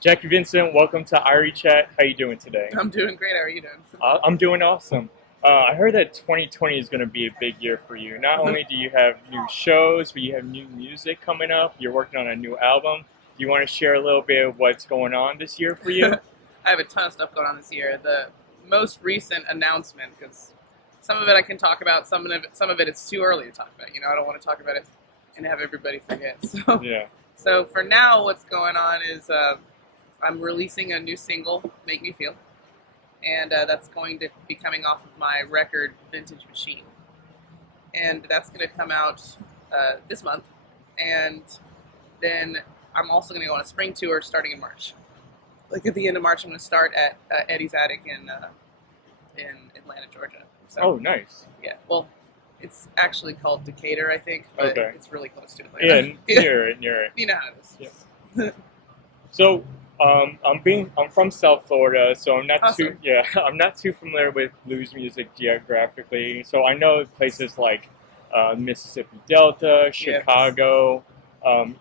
Jackie Venson, welcome to Irie Chat. How you doing today? I'm doing great. How are you doing? I'm doing awesome. I heard that 2020 is going to be a big year for you. Not only do you have new shows, but you have new music coming up. You're working on a new album. Do you want to share a little bit of what's going on this year for you? I have a ton of stuff going on this year. The most recent announcement, because some of it I can talk about, some of it it's too early to talk about. I don't want to talk about it and have everybody forget. So, Yeah. so for now, what's going on is I'm releasing a new single, "Make Me Feel," and that's going to be coming off of my record, "Vintage Machine," and that's going to come out this month, and then I'm also going to go on a spring tour starting in March. Like at the end of March, I'm going to start at Eddie's Attic in Atlanta, Georgia. So, Oh, nice. yeah. Well, it's actually called Decatur, I think, but Okay. it's really close to it. Yeah, near it, near it. You know how it is. Yeah. So, I'm from South Florida, so I'm not Awesome. I'm not too familiar with blues music geographically. So I know places like Mississippi Delta, Chicago,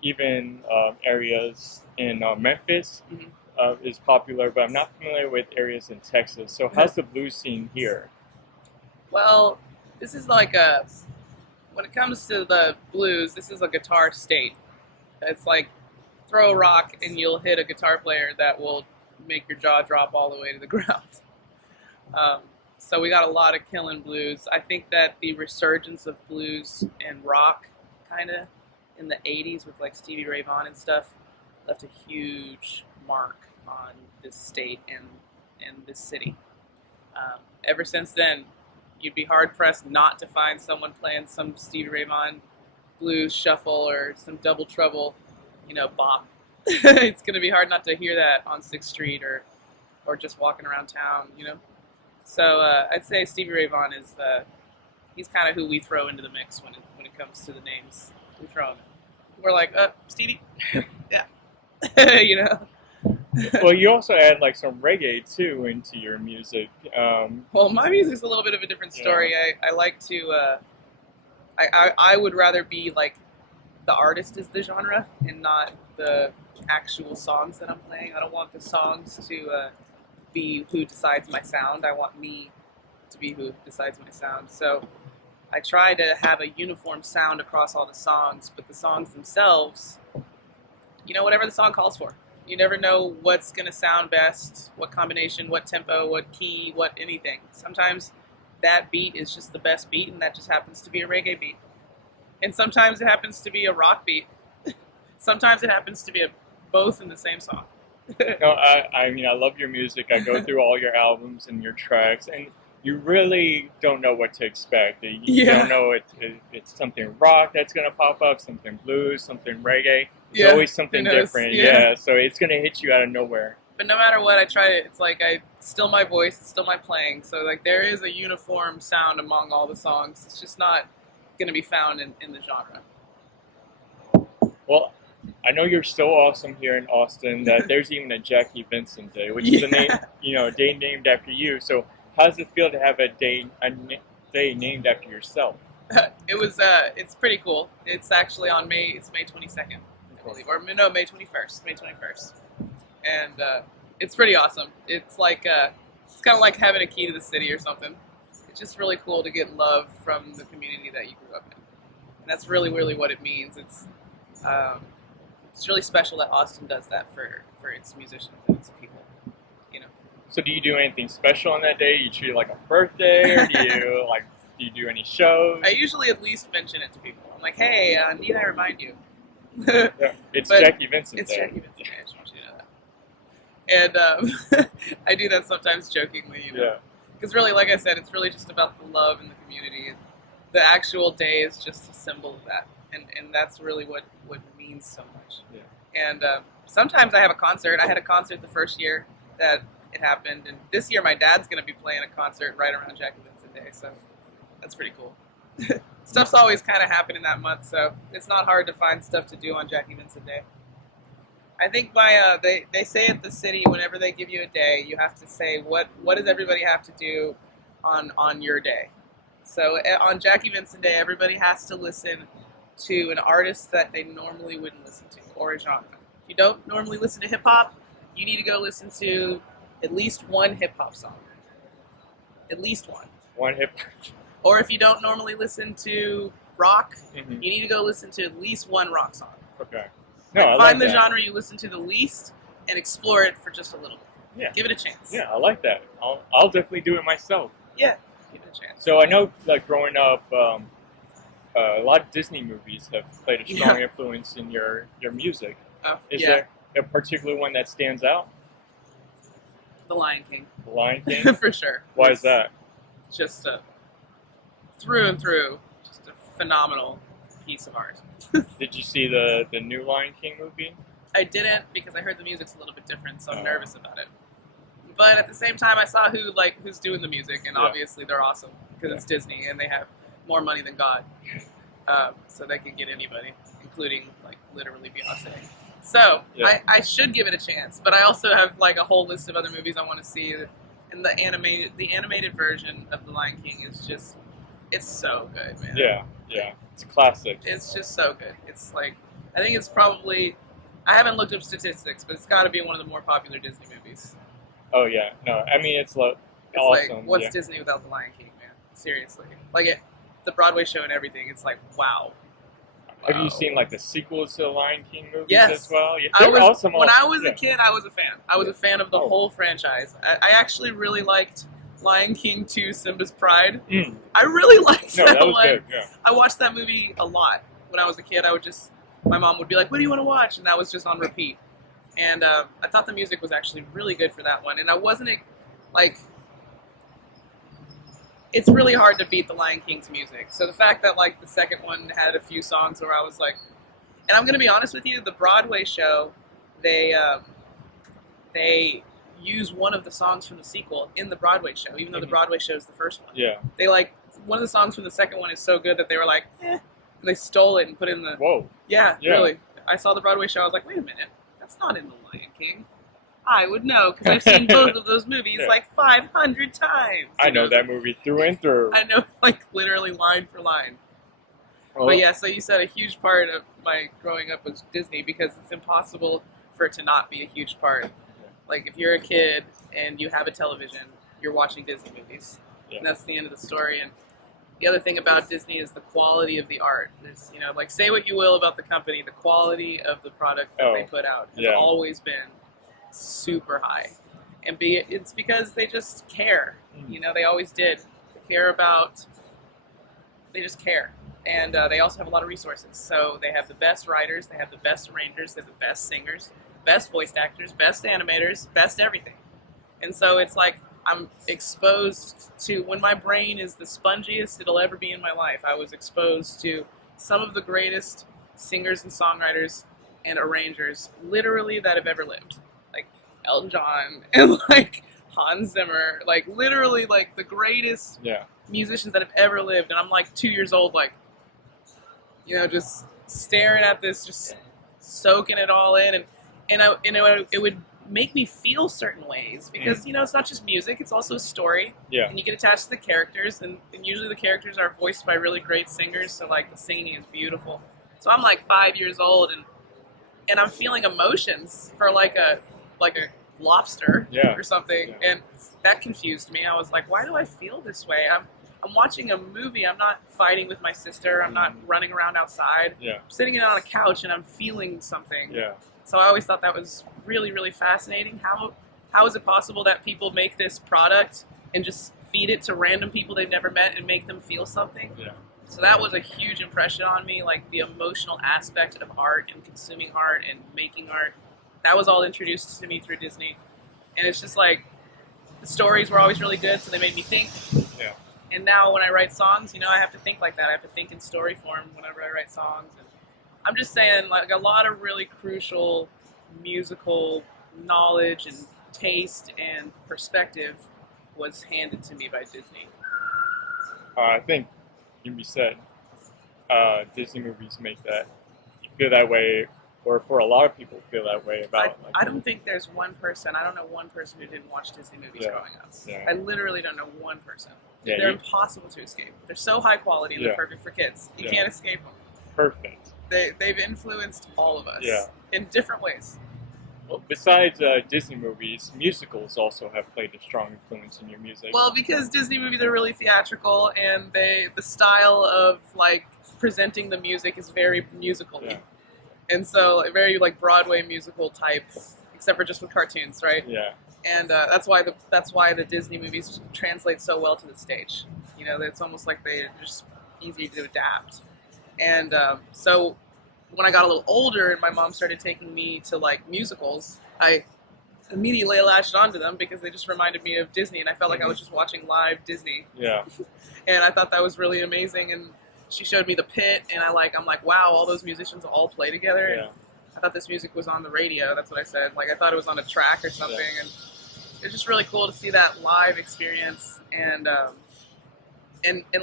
even areas in Memphis Mhm. is popular, but I'm not familiar with areas in Texas. So how's the blues scene here? Well, this is when it comes to the blues, this is a guitar state. It's like throw a rock and you'll hit a guitar player that will make your jaw drop all the way to the ground. So we got a lot of killing blues. I think that the resurgence of blues and rock kind of in the 80s with like Stevie Ray Vaughan and stuff left a huge mark on this state and this city. Ever since then, you'd be hard pressed not to find someone playing some Stevie Ray Vaughan blues shuffle or some double trouble, bop. It's going to be hard not to hear that on 6th Street or just walking around town. So I'd say Stevie Ray Vaughan is he's kind of who we throw into the mix when it comes to the names we throw him in. We're like, Stevie, yeah, Well, you also add like some reggae too into your music. Well, my music's a little bit of a different story. I like to. I would rather be like the artist is the genre and not the actual songs that I'm playing. I don't want the songs to be who decides my sound. I want me to be who decides my sound. So I try to have a uniform sound across all the songs, but the songs themselves, whatever the song calls for. You never know what's going to sound best, what combination, what tempo, what key, what anything. Sometimes that beat is just the best beat, and that just happens to be a reggae beat. And sometimes it happens to be a rock beat. Sometimes it happens to be both in the same song. No, I mean, I love your music. I go through all your albums and your tracks, and you really don't know what to expect. You don't know it's something rock that's going to pop up, something blues, something reggae. There's always something different. Yeah, so it's going to hit you out of nowhere. But no matter what, I try to, it's like still my voice, it's still my playing. So like there is a uniform sound among all the songs. It's just not going to be found in the genre. Well, I know you're so awesome here in Austin that there's even a Jackie Venson Day, which is a name, a day named after you. So how does it feel to have a day named after yourself? It's pretty cool. It's actually on May 22nd, I believe, or no, May 21st, and it's pretty awesome. It's like it's kind of like having a key to the city or something. It's just really cool to get love from the community that you grew up in, and that's really, really what it means. It's really special that Austin does that for its musicians and its people. So do you do anything special on that day? You treat it like a birthday, or do you do any shows? I usually at least mention it to people. I'm like, hey, need I remind you? Yeah, it's But Jackie Venson It's Day. Jackie Venson Day. I just want you to know that. And I do that sometimes jokingly, Yeah. Because really, like I said, it's really just about the love in the community. And the actual day is just a symbol of that. And that's really what means so much. Yeah. And sometimes I have a concert. I had a concert the first year that it happened. And this year my dad's going to be playing a concert right around Jackie Venson Day. So that's pretty cool. Stuff's always kind of happening that month, so it's not hard to find stuff to do on Jackie Venson Day. I think they say at the city, whenever they give you a day, you have to say what does everybody have to do on your day. So on Jackie Venson Day, everybody has to listen to an artist that they normally wouldn't listen to, or a genre. If you don't normally listen to hip hop, you need to go listen to at least one hip hop song. At least one. One hip. Or if you don't normally listen to rock, Mm-hmm. you need to go listen to at least one rock song. Okay. No, Like, I find like the that. genre you listen to the least and explore it for just a little bit. Yeah. Give it a chance. Yeah, I like that. I'll definitely do it myself. Yeah. Give it a chance. So I know, like growing up, a lot of Disney movies have played a strong influence in your music. Is there a particular one that stands out? The Lion King. The Lion King? For sure. Why is that? Just through and through, just a phenomenal piece of art. Did you see the new Lion King movie? I didn't because I heard the music's a little bit different, so I'm nervous about it. But at the same time, I saw who's doing the music, and obviously they're awesome because it's Disney and they have more money than God, so they can get anybody, including like literally Beyonce. So I should give it a chance, but I also have like a whole list of other movies I want to see, and the animated version of The Lion King is just, it's so good, man. Yeah, it's classic. It's just so good. It's like, I think it's probably, I haven't looked up statistics, but it's got to be one of the more popular Disney movies. Oh yeah, no, I mean it's awesome. Like, what's Disney without The Lion King, man? Seriously, like the Broadway show and everything. It's like, wow. Have you seen like the sequels to the Lion King movies as well? Yeah, when I was a kid, I was a fan. I was a fan of the whole franchise. I actually really liked Lion King 2: Simba's Pride. I really liked that was one. good, yeah. I watched that movie a lot when I was a kid. My mom would be like, "What do you want to watch?" And that was just on repeat. And I thought the music was actually really good for that one. And I wasn't like, it's really hard to beat the Lion King's music. So the fact that like the second one had a few songs where I was like, and I'm gonna be honest with you, the Broadway show, they use one of the songs from the sequel in the Broadway show, even though the Broadway show is the first one. Yeah. They like, one of the songs from the second one is so good that they were like, and they stole it and put it in the. Whoa. Yeah, really. I saw the Broadway show. I was like, wait a minute, that's not in the Lion King. I would know because I've seen both of those movies like 500 times. I know that movie through and through. I know, like literally line for line. But yeah, so you said a huge part of my growing up was Disney because it's impossible for it to not be a huge part. Like if you're a kid and you have a television, you're watching Disney movies. And that's the end of the story. And the other thing about Disney is the quality of the art. There's, like say what you will about the company, the quality of the product that they put out has always been super high. And it's because they just care. They always did. They just care. And they also have a lot of resources. So they have the best writers, they have the best arrangers, they have the best singers, best voice actors, best animators, best everything. And so it's like I'm exposed to, when my brain is the spongiest it'll ever be in my life, I was exposed to some of the greatest singers and songwriters and arrangers literally that have ever lived. Like Elton John and like Hans Zimmer, like literally like the greatest musicians that have ever lived. And I'm like 2 years old, like, just staring at this, just soaking it all in. And it would make me feel certain ways because, it's not just music, it's also a story. Yeah. And you get attached to the characters, and usually the characters are voiced by really great singers, so like the singing is beautiful. So I'm like 5 years old and I'm feeling emotions for like a lobster or something. Yeah. And that confused me. I was like, why do I feel this way? I'm watching a movie. I'm not fighting with my sister. I'm not running around outside. Yeah. I'm sitting on a couch and I'm feeling something. Yeah. So I always thought that was really, really fascinating. How is it possible that people make this product and just feed it to random people they've never met and make them feel something? Yeah. So that was a huge impression on me, like the emotional aspect of art and consuming art and making art. That was all introduced to me through Disney. And it's just like, the stories were always really good, so they made me think. Yeah. And now when I write songs, I have to think like that. I have to think in story form whenever I write songs. And I'm just saying, like, a lot of really crucial musical knowledge and taste and perspective was handed to me by Disney. I think can be said. Disney movies make that you feel that way, or for a lot of people feel that way about. I don't think there's one person. I don't know one person who didn't watch Disney movies growing up. Yeah. I literally don't know one person. Yeah, they're impossible to escape. They're so high quality and they're perfect for kids. You can't escape them. Perfect. They've influenced all of us in different ways. Well, besides Disney movies, musicals also have played a strong influence in your music. Well, because Disney movies are really theatrical, and the style of like presenting the music is very musical, Yeah. and so very like Broadway musical type, except for just with cartoons, right? Yeah. And that's why the Disney movies translate so well to the stage. You know, it's almost like they're just easy to adapt. And so when I got a little older and my mom started taking me to like musicals, I immediately latched onto them because they just reminded me of Disney, and I felt like I was just watching live Disney. Yeah. And I thought that was really amazing. And she showed me the pit, and I'm like, wow, all those musicians all play together. Yeah. And I thought this music was on the radio. That's what I said. Like I thought it was on a track or something. Yeah. And it's just really cool to see that live experience. And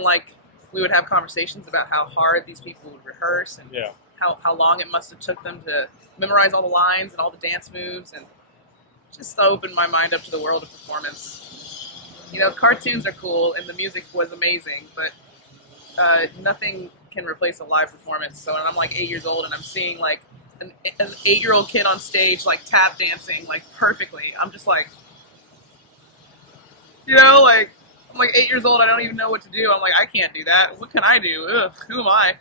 like we would have conversations about how hard these people would rehearse and Yeah. how long it must have took them to memorize all the lines and all the dance moves, and just opened my mind up to the world of performance. You know, cartoons are cool and the music was amazing, but nothing can replace a live performance. So when I'm like 8 years old and I'm seeing like an 8-year-old kid on stage like tap dancing like perfectly, I'm just like, you know, like I'm like 8 years old, I don't even know what to do. I'm like, I can't do that. What can I do? Ugh, who am I?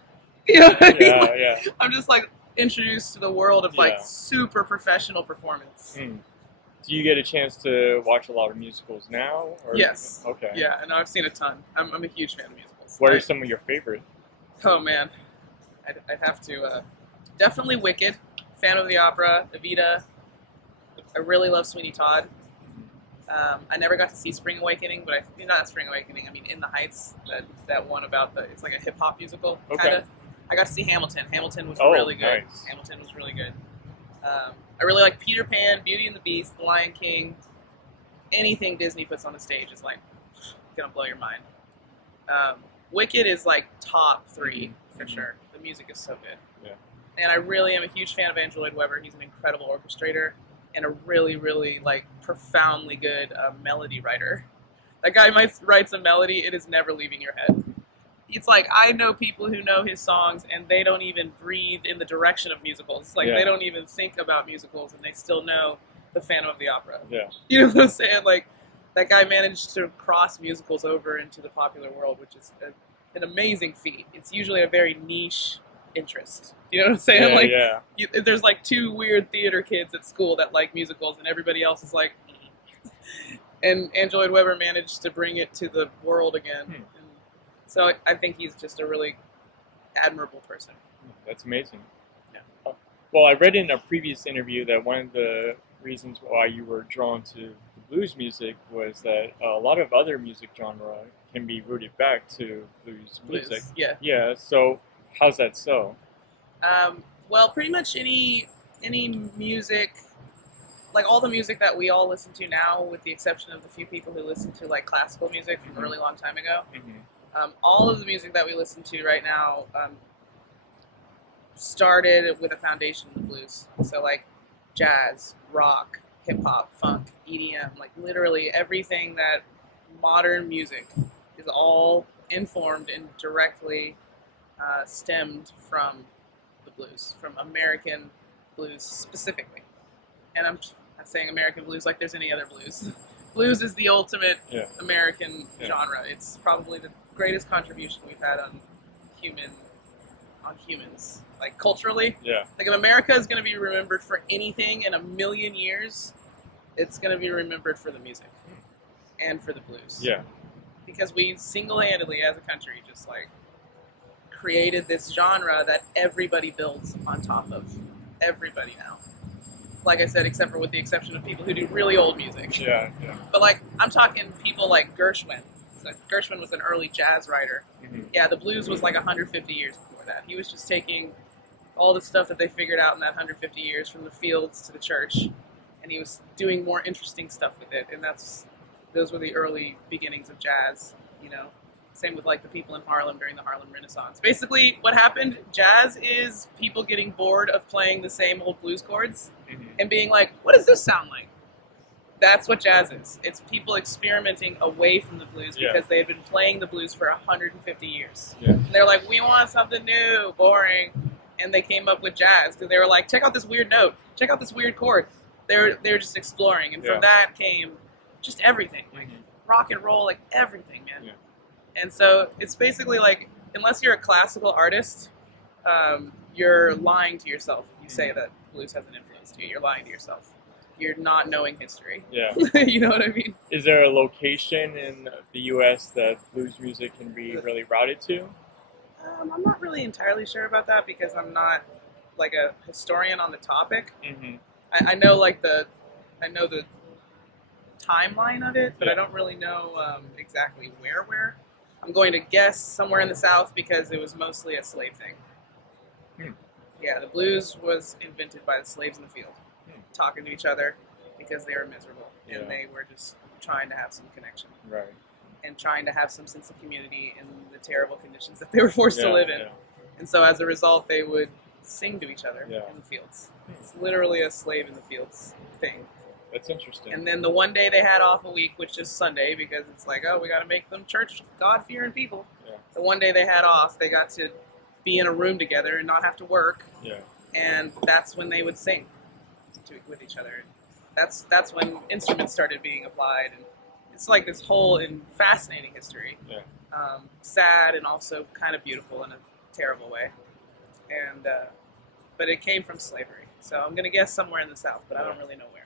You know what I mean? Yeah. Like, Yeah. I'm just like introduced to the world of like Yeah. super professional performance. Mm. Do you get a chance to watch a lot of musicals now? Or? Yes. Okay. Yeah, and I've seen a ton. I'm a huge fan of musicals. What are some of your favorite? Oh man, I'd have to definitely Wicked. Fan of the opera, Evita. I really love Sweeney Todd. I never got to see Spring Awakening, but not Spring Awakening. I mean, In the Heights. That one about it's like a hip hop musical kind Okay. of. I got to see Hamilton. Hamilton was Oh, really good. nice. Hamilton was really good. I really like Peter Pan, Beauty and the Beast, The Lion King. Anything Disney puts on the stage is like gonna blow your mind. Wicked is like top 3 for sure. The music is so good. Yeah. And I really am a huge fan of Andrew Lloyd Webber. He's an incredible orchestrator and a really, really like profoundly good melody writer. That guy writes a melody, it is never leaving your head. It's like I know people who know his songs and they don't even breathe in the direction of musicals. Like Yeah. they don't even think about musicals and they still know the Phantom of the Opera. Yeah. You know what I'm saying? Like that guy managed to cross musicals over into the popular world, which is an amazing feat. It's usually a very niche interest. You know what I'm saying? Yeah. Like Yeah. there's like 2 weird theater kids at school that like musicals, and everybody else is like. And Andrew Lloyd Webber managed to bring it to the world again. And so I think he's just a really admirable person. That's amazing. Yeah. Well, I read in a previous interview that one of the reasons why you were drawn to the blues music was that a lot of other music genre can be rooted back to blues music. Yeah. Yeah. So how's that so? Well, pretty much any music, like all the music that we all listen to now, with the exception of the few people who listen to like classical music from a really long time ago. Mm-hmm. All of the music that we listen to right now started with a foundation in the blues. So like jazz, rock, hip hop, funk, EDM, like literally everything that modern music is all informed and directly stemmed from the blues, from American blues specifically. And I'm not saying American blues like there's any other blues. Blues is the ultimate American genre. It's probably the greatest contribution we've had on humans, like culturally. Yeah. Like if America is going to be remembered for anything in a million years, it's going to be remembered for the music and for the blues. Yeah. Because we single-handedly, as a country, just like created this genre that everybody builds on top of. Everybody now. Like I said, except for with the exception of people who do really old music. Yeah. Yeah. But like, I'm talking people like Gershwin. So Gershwin was an early jazz writer. Mm-hmm. Yeah, the blues was like 150 years before that. He was just taking all the stuff that they figured out in that 150 years from the fields to the church, and he was doing more interesting stuff with it. And those were the early beginnings of jazz, you know. Same with like the people in Harlem during the Harlem Renaissance. Basically, what happened, jazz is people getting bored of playing the same old blues chords and being like, what does this sound like? That's what jazz is. It's people experimenting away from the blues because they had been playing the blues for 150 years. Yeah. And they're like, we want something new, boring. And they came up with jazz because they were like, check out this weird note. Check out this weird chord. They were just exploring, and from that came just everything, like rock and roll, like everything, man. Yeah. And so it's basically like, unless you're a classical artist, you're lying to yourself. You say that blues hasn't influenced you. You're lying to yourself. You're not knowing history. Yeah. You know what I mean? Is there a location in the U.S. that blues music can be really routed to? I'm not really entirely sure about that because I'm not like a historian on the topic. Mm-hmm. I know the timeline of it, but I don't really know exactly where. I'm going to guess somewhere in the South because it was mostly a slave thing. Yeah, the blues was invented by the slaves in the field, talking to each other because they were miserable and they were just trying to have some connection, right? And trying to have some sense of community in the terrible conditions that they were forced to live in. Yeah. And so as a result, they would sing to each other in the fields. It's literally a slave in the fields thing. That's interesting. And then the one day they had off a week, which is Sunday, because it's like, oh, we got to make them church God-fearing people. Yeah. The one day they had off, they got to be in a room together and not have to work. Yeah. And that's when they would sing with each other. That's when instruments started being applied. And it's like this whole and fascinating history. Yeah. Sad and also kind of beautiful in a terrible way. And but it came from slavery. So I'm going to guess somewhere in the South, but I don't really know where.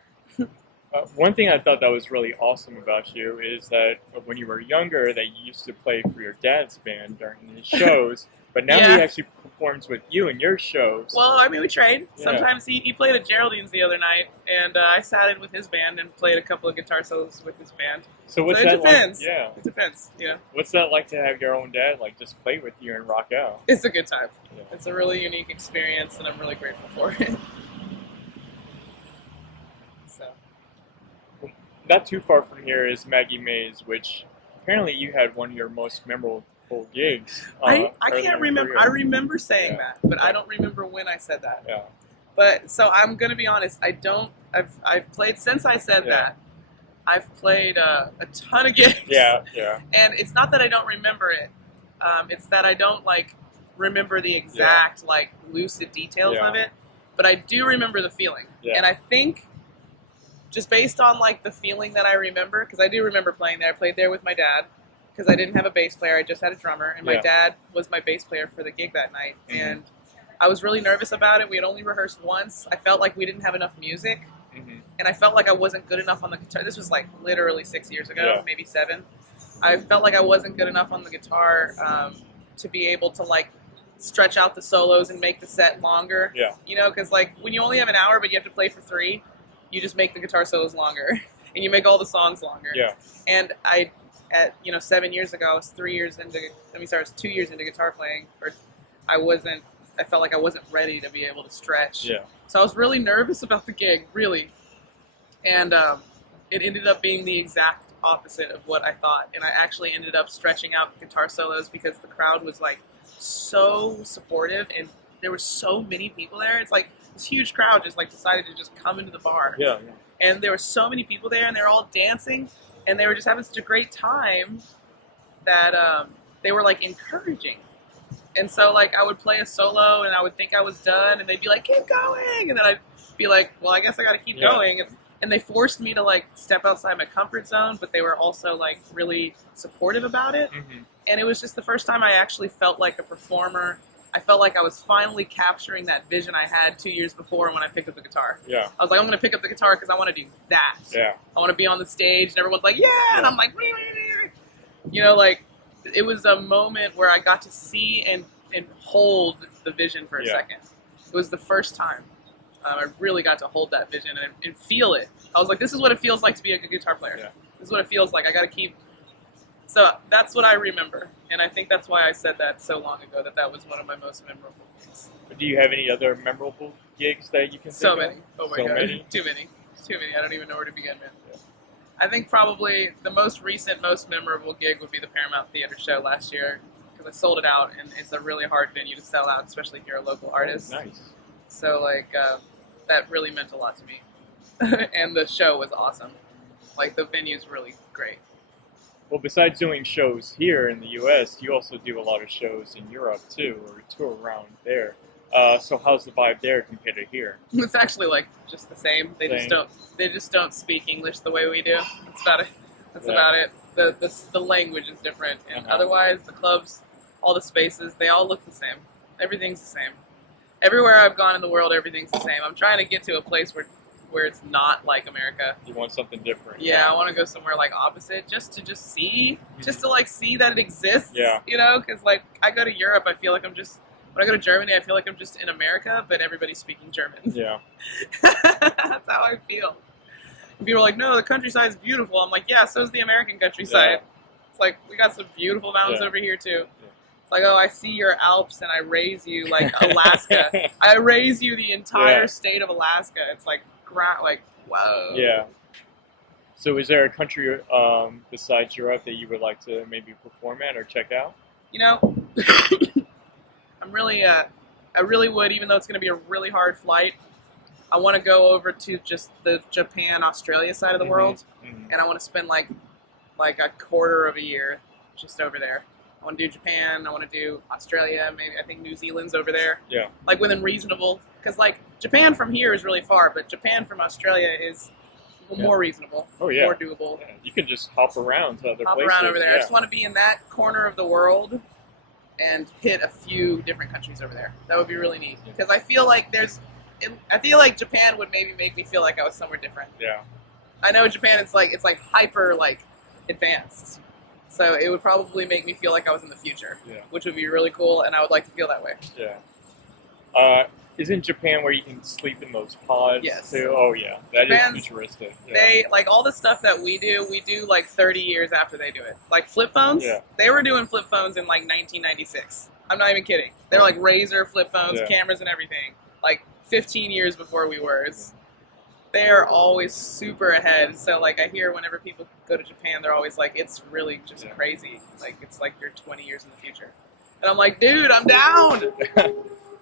One thing I thought that was really awesome about you is that when you were younger, that you used to play for your dad's band during his shows, but now he actually performs with you in your shows. Well, I mean, we trade. Sometimes he played at Geraldine's the other night, and I sat in with his band and played a couple of guitar solos with his band. So what's that depends. Like? Yeah. It depends, yeah. What's that like to have your own dad just play with you and rock out? It's a good time. Yeah. It's a really unique experience, and I'm really grateful for it. Not too far from here is Maggie Mae's, which apparently you had one of your most memorable gigs. I can't remember. I remember saying that, but I don't remember when I said that. Yeah. But so I'm gonna be honest. I've played since I said that. I've played a ton of gigs. Yeah, yeah. And it's not that I don't remember it. It's that I don't remember the exact lucid details of it. But I do remember the feeling, and I think. Just based on the feeling that I remember, because I do remember playing there. I played there with my dad, because I didn't have a bass player. I just had a drummer, and my dad was my bass player for the gig that night. Mm-hmm. And I was really nervous about it. We had only rehearsed once. I felt like we didn't have enough music, and I felt like I wasn't good enough on the guitar. This was literally 6 years ago, maybe 7. I felt like I wasn't good enough on the guitar to be able to stretch out the solos and make the set longer. Yeah. You know, because when you only have an hour but you have to play for 3. You just make the guitar solos longer, and you make all the songs longer. Yeah. And I, 7 years ago, I was 2 years into guitar playing, I felt like I wasn't ready to be able to stretch. Yeah. So I was really nervous about the gig, really. And it ended up being the exact opposite of what I thought. And I actually ended up stretching out guitar solos because the crowd was so supportive, and there were so many people there. It's this huge crowd just decided to just come into the bar. Yeah, yeah. And there were so many people there, and they were all dancing, and they were just having such a great time that they were encouraging. And so I would play a solo, and I would think I was done, and they'd be like, keep going, and then I'd be like, well, I guess I got to keep going. And they forced me to step outside my comfort zone, but they were also really supportive about it. Mm-hmm. And it was just the first time I actually felt like a performer. I felt like I was finally capturing that vision I had 2 years before when I picked up the guitar. Yeah. I was like, I'm going to pick up the guitar because I want to do that. Yeah. I want to be on the stage and everyone's like, yeah! And I'm like, it was a moment where I got to see and hold the vision for a second. It was the first time I really got to hold that vision and feel it. I was like, this is what it feels like to be a good guitar player. Yeah. This is what it feels like. I got to keep... So that's what I remember, and I think that's why I said that so long ago, that was one of my most memorable gigs. Do you have any other memorable gigs that you can think of? So many. Oh my God. Many? Too many. I don't even know where to begin with. Yeah. I think probably the most recent, most memorable gig would be the Paramount Theater show last year, because I sold it out, and it's a really hard venue to sell out, especially if you're a local artist. Oh, nice. So that really meant a lot to me, and the show was awesome. The venue's really great. Well, besides doing shows here in the U.S., you also do a lot of shows in Europe, too, or tour around there. So how's the vibe there compared to here? It's actually like just the same. They Same. just don't speak English the way we do. That's about it. That's Yeah. about it. The language is different, and otherwise the clubs, all the spaces, they all look the same. Everything's the same. Everywhere I've gone in the world, everything's the same. I'm trying to get to a place where it's not like America. You want something different. Yeah, I want to go somewhere like opposite, just to see like see that it exists. Yeah. You know, because like I go to Europe, I feel like I'm just. When I go to Germany, I feel like I'm just in America, but everybody's speaking German. Yeah. That's how I feel. And people are like, no, the countryside's beautiful. I'm like, yeah, so's the American countryside. Yeah. It's like, we got some beautiful mountains Yeah. over here, too. Yeah. It's like, oh, I see your Alps, and I raise you like Alaska. I raise you the entire state of Alaska. It's like, whoa. Yeah. So is there a country besides Europe that you would like to maybe perform at or check out? You know, I really would, even though it's going to be a really hard flight. I want to go over to just the Japan, Australia side of the world, and I want to spend like a quarter of a year just over there. I want to do Japan. I want to do Australia. Maybe I think New Zealand's over there. Yeah. Like within reasonable, because like Japan from here is really far, but Japan from Australia is more reasonable. Oh yeah. More doable. Yeah. You can just hop around to other places. Hop around over there. Yeah. I just want to be in that corner of the world and hit a few different countries over there. That would be really neat because I feel like Japan would maybe make me feel like I was somewhere different. Yeah. I know Japan it's like hyper like advanced. So it would probably make me feel like I was in the future, which would be really cool, and I would like to feel that way. Yeah. Isn't Japan where you can sleep in those pods Yes. too? Oh yeah, that Japan's, is futuristic. Yeah. They like all the stuff that we do like 30 years after they do it. Like flip phones, they were doing flip phones in like 1996. I'm not even kidding. They're like Razor flip phones, cameras and everything. Like 15 years before we were. They're always super ahead. So like I hear whenever people go to Japan, they're always like, it's really just crazy. Like it's like you're 20 years in the future. And I'm like, dude, I'm down. I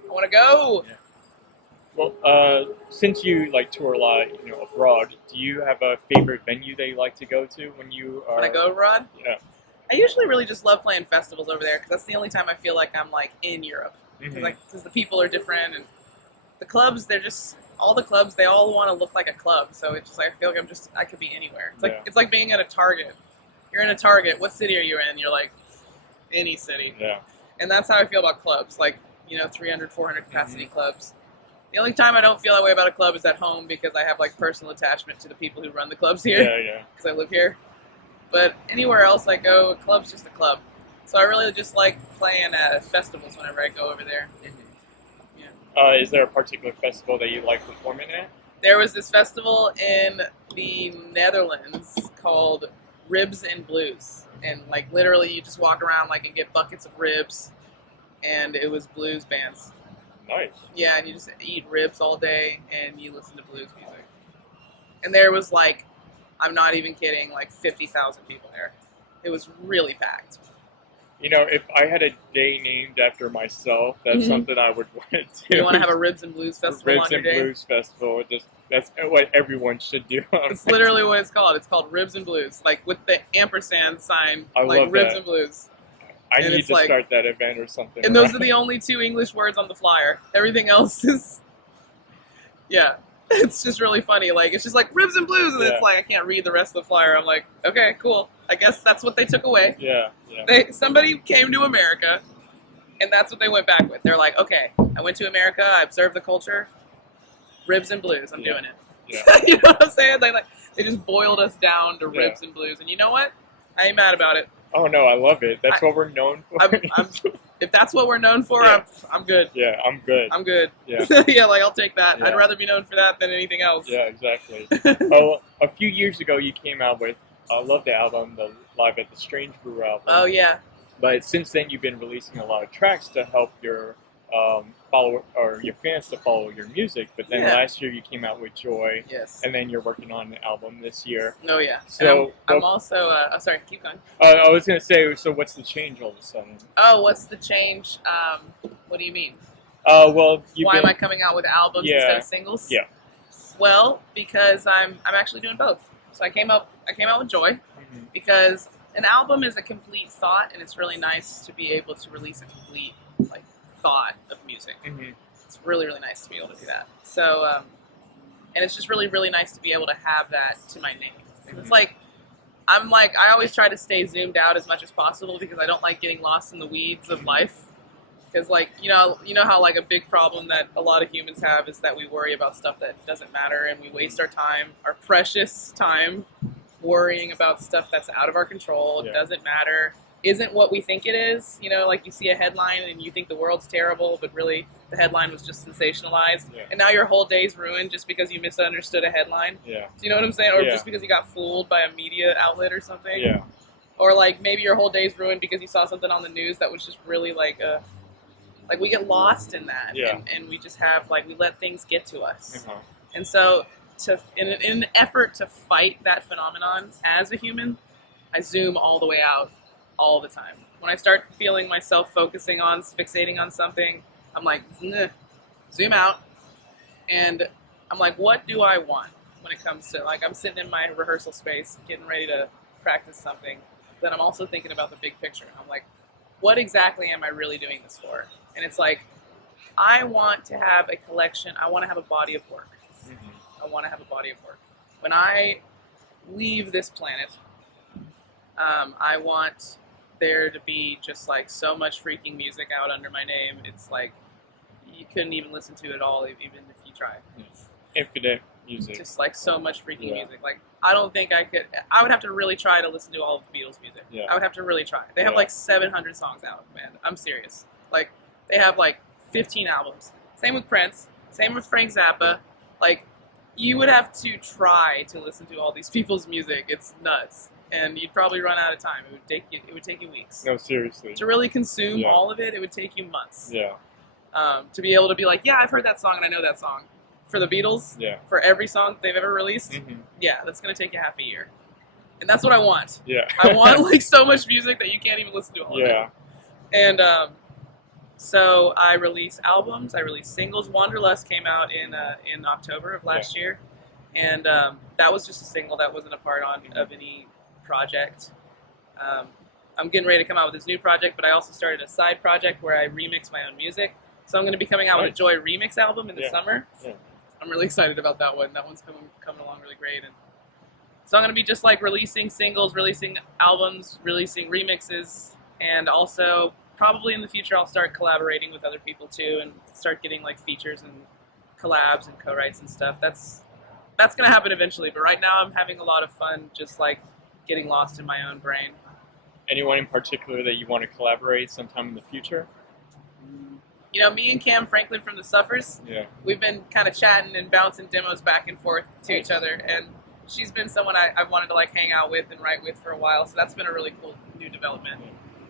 want to go. Yeah. Well, since you like tour a lot, abroad, do you have a favorite venue that you like to go to when you are? When I go abroad? Yeah. I usually really just love playing festivals over there because that's the only time I feel like I'm like in Europe. Because the people are different and the clubs, all the clubs, they all want to look like a club. So it's just like, I feel like I could be anywhere. It's like being at a Target. You're in a Target. What city are you in? You're like, any city. Yeah. And that's how I feel about clubs. Like, 300, 400 capacity clubs. The only time I don't feel that way about a club is at home because I have like personal attachment to the people who run the clubs here. Yeah. Because I live here. But anywhere else I go, a club's just a club. So I really just like playing at festivals whenever I go over there. Is there a particular festival that you like performing at? There was this festival in the Netherlands called Ribs and Blues. And like literally you just walk around like and get buckets of ribs. And it was blues bands. Nice. Yeah, and you just eat ribs all day and you listen to blues music. And there was like, I'm not even kidding, like 50,000 people there. It was really packed. If I had a day named after myself, that's something I would want to do. You want to have a Ribs and Blues festival on your day? Ribs and Blues festival. That's what everyone should do. It's literally what it's called. It's called Ribs and Blues, like with the ampersand sign, like Ribs and Blues. I need to start that event or something. And those are the only 2 English words on the flyer. Everything else is, it's just really funny. Like, it's just like Ribs and Blues, and it's like I can't read the rest of the flyer. I'm like, okay, cool. I guess that's what they took away. Yeah. Somebody came to America, and that's what they went back with. They're like, okay, I went to America, I observed the culture, Ribs and Blues, I'm doing it. Yeah. You know what I'm saying? They just boiled us down to Ribs and Blues, and you know what? I ain't mad about it. Oh no, I love it. That's what we're known for. If that's what we're known for, I'm good. Yeah, I'm good. I'm good. Yeah. Like I'll take that. I'd rather be known for that than anything else. Yeah, exactly. Oh, a few years ago you came out with, I love the album, the Live at the Strange Brew album. Oh yeah. But since then you've been releasing a lot of tracks to help your your fans to follow your music. But then last year you came out with Joy. Yes. And then you're working on an album this year. Oh yeah. So I'm also. Sorry, keep going. I was gonna say, so what's the change all of a sudden? Oh, what's the change? What do you mean? Well, why am I coming out with albums instead of singles? Yeah. Well, because I'm actually doing both. So I came out with Joy because an album is a complete thought, and it's really nice to be able to release a complete thought of music. it's really, really nice to be able to do that. So, and it's just really, really nice to be able to have that to my name. It's like, I always try to stay zoomed out as much as possible because I don't like getting lost in the weeds of life. Because, like, you know how, like, a big problem that a lot of humans have is that we worry about stuff that doesn't matter, and we waste our time, our precious time, worrying about stuff that's out of our control, doesn't matter, isn't what we think it is. You know, like, you see a headline and you think the world's terrible, but really the headline was just sensationalized. And now your whole day's ruined just because you misunderstood a headline. Do you know what I'm saying? Or just because you got fooled by a media outlet or something. Or, like, maybe your whole day's ruined because you saw something on the news that was just really, like we get lost in that, and we just have, like, we let things get to us. And so, in an effort to fight that phenomenon as a human, I zoom all the way out all the time. When I start feeling myself fixating on something, I'm like, zoom out, and I'm like, what do I want when it comes to, like, I'm sitting in my rehearsal space getting ready to practice something, then I'm also thinking about the big picture. I'm like, what exactly am I really doing this for? And it's like, I want to have a collection. I want to have a body of work. I want to have a body of work. When I leave this planet, I want there to be just, like, so much freaking music out under my name. It's like, you couldn't even listen to it all, even if you tried. Infinite music. Just, like, so much freaking music. Like, I don't think I could. I would have to really try to listen to all of the Beatles music. I would have to really try. They have like 700 songs out, man. I'm serious. Like, they have like 15 albums. Same with Prince. Same with Frank Zappa. Like, you would have to try to listen to all these people's music. It's nuts, and you'd probably run out of time. It would take you weeks. No, seriously. To really consume all of it, it would take you months. To be able to be like, yeah, I've heard that song and I know that song. For the Beatles, for every song they've ever released, that's going to take you half a year. And that's what I want. I want, like, so much music that you can't even listen to all of it. And so I release albums, I release singles. Wanderlust came out in October of last year. And that was just a single. That wasn't a part of any project. I'm getting ready to come out with this new project, but I also started a side project where I remix my own music. So I'm going to be coming out with a Joy remix album in the summer. I'm really excited about that one. That one's coming along really great. And so I'm going to be just, like, releasing singles, releasing albums, releasing remixes, and also probably in the future I'll start collaborating with other people too and start getting, like, features and collabs and co-writes and stuff. That's going to happen eventually, but right now I'm having a lot of fun just, like, getting lost in my own brain. Anyone in particular that you want to collaborate sometime in the future? You know, me and Cam Franklin from The Suffers, we've been kind of chatting and bouncing demos back and forth to each other, and she's been someone I've wanted to, like, hang out with and write with for a while, so that's been a really cool new development.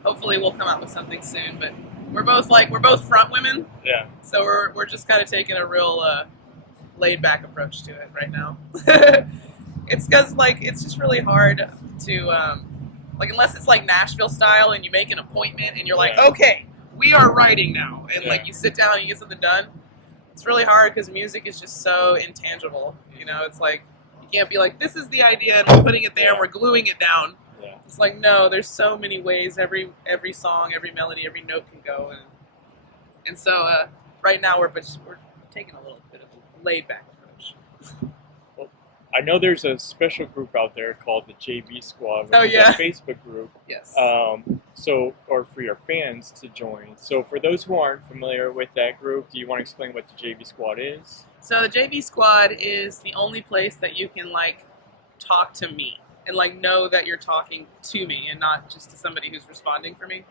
Hopefully we'll come out with something soon, but we're both front women, so we're just kind of taking a real laid-back approach to it right now. It's because, like, it's just really hard to, like, unless it's, like, Nashville style and you make an appointment and you're like, okay, we are writing now, and like, you sit down and you get something done. It's really hard because music is just so intangible. You know, it's like, you can't be like, this is the idea and we're putting it there and we're gluing it down. It's like, no, there's so many ways every song, every melody, every note can go, and so right now we're taking a little bit of a laid back approach. Well, I know there's a special group out there called the JV Squad, which is a Facebook group. Or for your fans to join. So for those who aren't familiar with that group, do you want to explain what the JV Squad is? So the JV Squad is the only place that you can, like, talk to me and, like, know that you're talking to me and not just to somebody who's responding for me.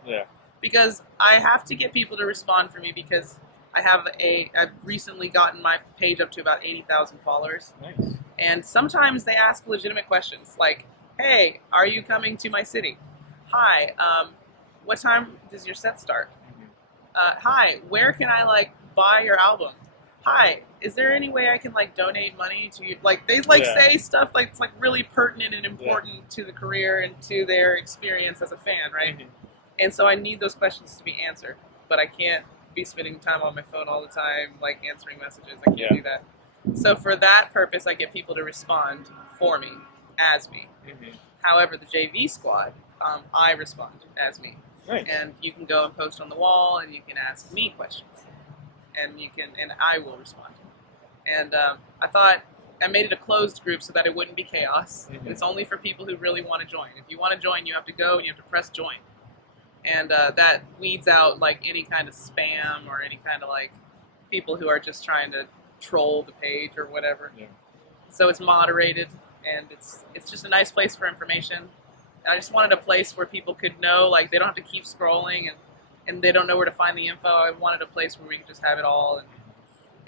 Because I have to get people to respond for me because I've recently gotten my page up to about 80,000 followers. Nice. And sometimes they ask legitimate questions like, hey, are you coming to my city? Hi, what time does your set start? Hi, where can I, like, buy your album? Hi, is there any way I can, like, donate money to you? Like, they, like, say stuff like it's, like, really pertinent and important to the career and to their experience as a fan, right? And so I need those questions to be answered, but I can't be spending time on my phone all the time, like, answering messages. I can't do that. So for that purpose, I get people to respond for me, as me. However, the JV Squad, I respond as me. And you can go and post on the wall, and you can ask me questions. and I will respond. And I thought I made it a closed group so that it wouldn't be chaos. Mm-hmm. It's only for people who really want to join. If you want to join, you have to go and you have to press join. And that weeds out like any kind of spam or any kind of like people who are just trying to troll the page or whatever. Yeah. So it's moderated, and it's just a nice place for information. I just wanted a place where people could know, like they don't have to keep scrolling and they don't know where to find the info. I wanted a place where we could just have it all. And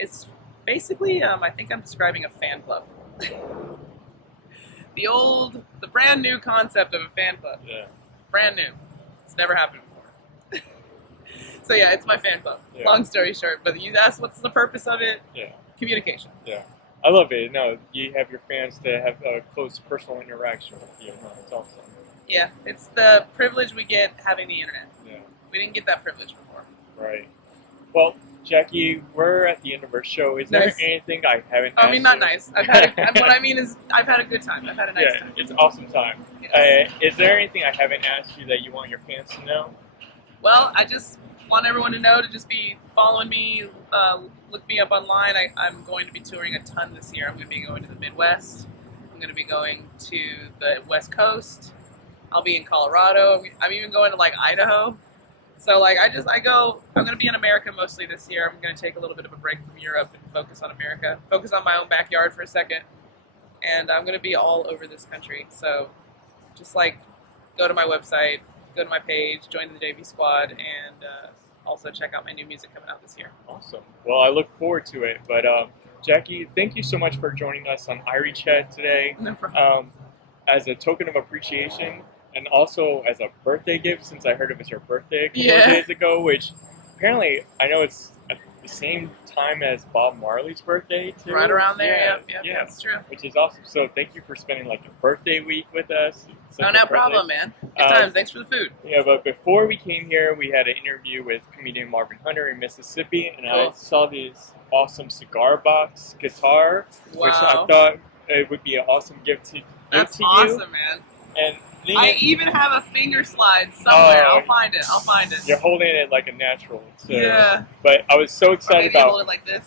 it's basically, I think I'm describing a fan club. The brand new concept of a fan club. Yeah. Brand new. It's never happened before. So yeah, it's my fan club. Yeah. Long story short, but you asked what's the purpose of it? Yeah. Communication. Yeah. I love it. No, you have your fans to have a close personal interaction with you. No, it's awesome. Yeah, it's the privilege we get having the internet. Yeah. We didn't get that privilege before. Right. Well, Jackie, we're at the end of our show. Is Nice. there anything I haven't asked I mean, not you? nice. What I mean is, I've had a good time. I've had a nice time. It's an awesome time. Yes. Is there anything I haven't asked you that you want your fans to know? Well, I just want everyone to know to just be following me, look me up online. I'm going to be touring a ton this year. I'm going to be going to the Midwest. I'm going to be going to the West Coast. I'll be in Colorado. I'm even going to like Idaho. So like I'm going to be in America mostly this year. I'm going to take a little bit of a break from Europe and focus on America. Focus on my own backyard for a second. And I'm going to be all over this country. So just like go to my website, go to my page, join the JV squad, and also check out my new music coming out this year. Awesome. Well, I look forward to it. But Jackie, thank you so much for joining us on Irie Chat today. No problem. As a token of appreciation, and also as a birthday gift, since I heard it was your birthday a couple Yeah. of days ago, which apparently I know it's at the same time as Bob Marley's birthday too. Right around there. Yeah, Yeah, that's true. which is awesome. So thank you for spending like a birthday week with us. Such No, a no privilege. problem, man. Good times. Thanks for the food. Yeah, but before we came here, we had an interview with comedian Marvin Hunter in Mississippi, and I Cool. saw this awesome cigar box guitar, which I Wow. thought it would be an awesome gift to give That's to awesome, you. man. And I even have a finger slide somewhere. Oh, I'll find it. I'll find it. you're holding it like a natural. So, Yeah. But I was so Or excited maybe hold about. it like this.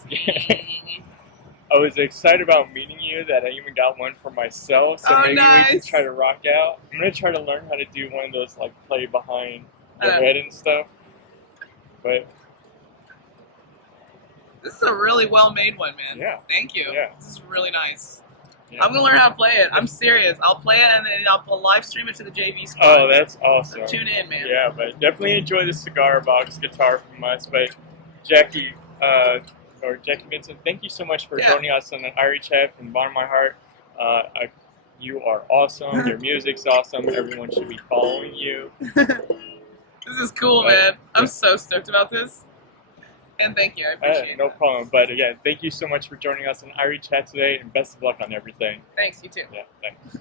I was excited about meeting you that I even got one for myself. So Oh, maybe we can nice. try to rock out. I'm gonna try to learn how to do one of those like play behind your Uh. head and stuff. But This is a really well-made one, man. Yeah. Thank you. Yeah. This is really nice. yeah. I'm gonna learn how to play it. I'm serious. I'll play it and then I'll live stream it to the JV squad. Oh, that's awesome. So tune in, man. Yeah, but definitely enjoy the cigar box guitar from us. But Jackie, or Jackie Venson, thank you so much for Yeah. joining us on an Irie Chat from the bottom of my heart. You are awesome. Your music's awesome. Everyone should be following you. This is cool, man. I'm so stoked about this. And thank you. I appreciate No that. problem. But again, thank you so much for joining us on Irie Chat today, and best of luck on everything. Thanks, you too. Yeah, thanks.